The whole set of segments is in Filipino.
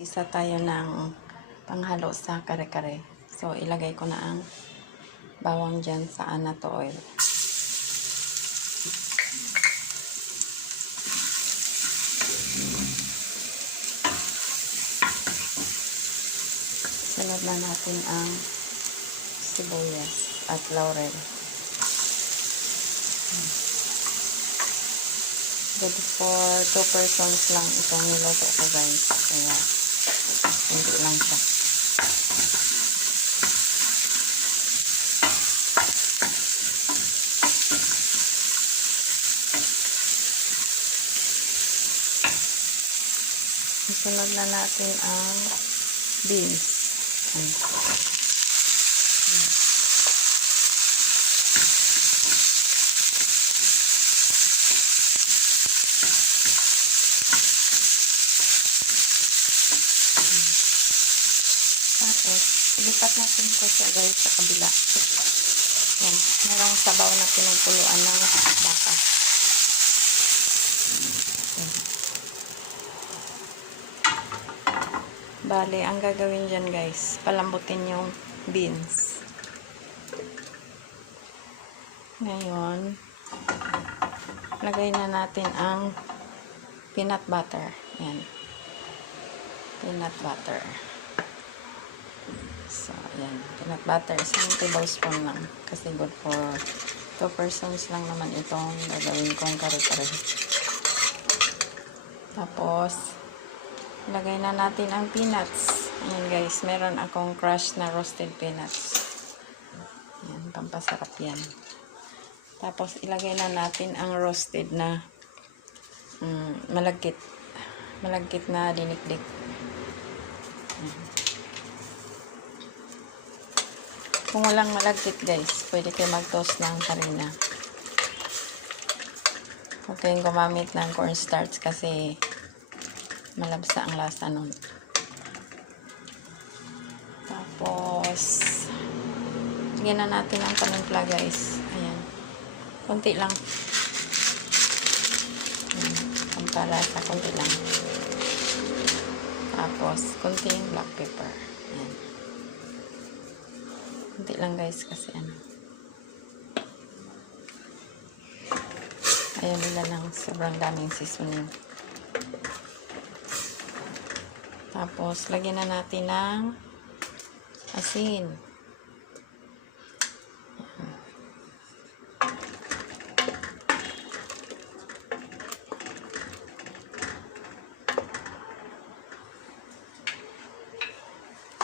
Isa tayo ng panghalo sa kare-kare. So, ilagay ko na ang bawang dyan sa anato oil. Sunod na natin ang sibuyas at laurel. Good for two persons lang itong niloto ko guys. Kaya, hindi lang siya. Isunod na natin ang beans. Ayan. Tapos, ilipat natin ko siya guys sa kabila. Yan. Merong sabaw na pinagkuluan ng baka. Bale, ang gagawin dyan guys, palambutin yung beans. Ngayon, lagay na natin ang peanut butter. Yan. Peanut butter. So, ayan. Peanut butter. Isang tablespoon lang. Kasi good for two persons lang naman itong gagawin kong kare-kare. Tapos, lagay na natin ang peanuts. Ayan guys, meron akong crushed na roasted peanuts. Ayan, pampasarap yan. Tapos, ilagay na natin ang roasted na mm, malagkit. Malagkit na dinikdik. Ayan. Kung walang malagkit guys, pwede kayo mag-toast ng farina. Huwag kayong gumamit ng cornstarch kasi malabsa ang lasa nun. Tapos, lagyan na natin ang panimpla guys. Ayan. Kunti lang. Ayan. Pampalasa, kunti lang. Tapos, kunting black pepper. Ayan. Kunti lang guys kasi ano. Ayaw nila ng sobrang daming seasoning. Tapos, lagyan na natin ng asin.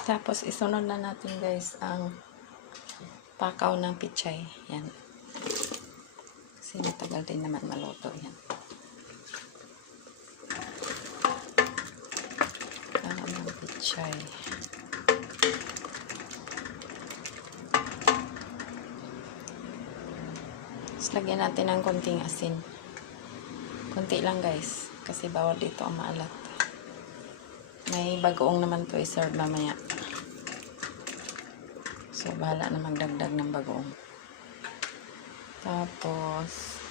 Tapos, isunod na natin guys ang pakaw ng pichay. Yan. Kasi matagal din naman maluto yan. Pakaw ng pichay. Tapos lagyan natin ng konting asin. Konti lang guys. Kasi bawal dito ang maalat. May bagoong naman to i-serve mamaya. So, bahala na magdagdag ng bagoong. Tapos,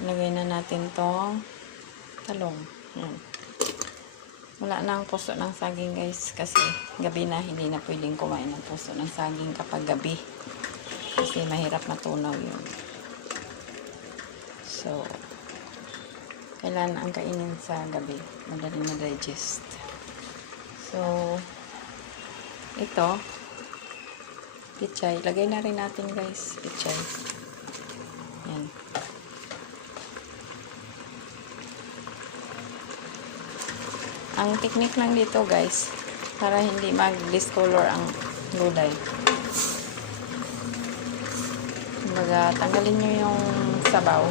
ilagay na natin tong talong. Yan. Wala na ang puso ng saging guys kasi gabi na hindi na pwedeng kumain ng puso ng saging kapag gabi. Kasi mahirap matunaw yun. So, kailangan ang kainin sa gabi. Madaling ma-digest. So, ito, pichay. Lagay na rin natin guys, pichay. Yan. Ang technique lang dito guys, para hindi mag-discolor ang gulay. Kumbaga, tanggalin nyo yung sabaw.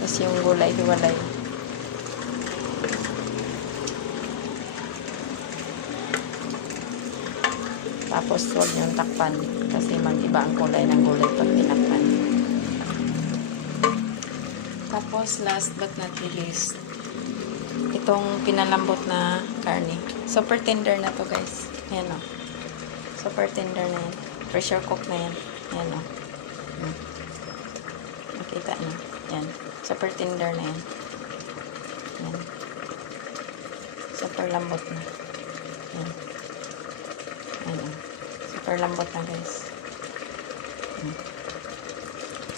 Tapos yung gulay, hiwalay. Tapos huwag niyong takpan kasi mag-iba ang kulay ng gulay pag tinakpan. Tapos last but not least, itong pinalambot na karne. Super tender na to guys. Ayan o. Super tender na yan. Pressure cook na yan. Ayan o. Hmm. Nakita niyo. Yan. Super tender na yan. Yan. Super lambot na. Yan. Ayan. Oh. Super lambot na guys. Yan.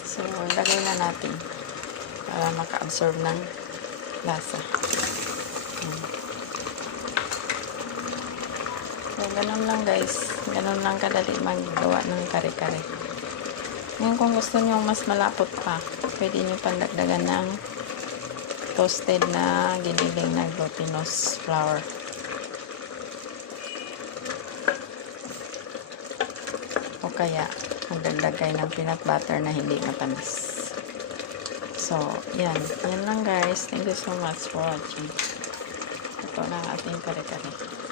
So, lagay na natin para maka-absorb ng lasa. Yan. So, ganun lang guys. Ganun lang kadali maggawa ng kare-kare. Ngayon kung gusto nyo mas malapot pa, pwede nyo pandagdagan ng toasted na giniling na glutinous flour. Kaya, magdagdag ng peanut butter na hindi matamis. So, yan. Yan lang guys. Thank you so much for watching. Ito na ang ating kare-kare.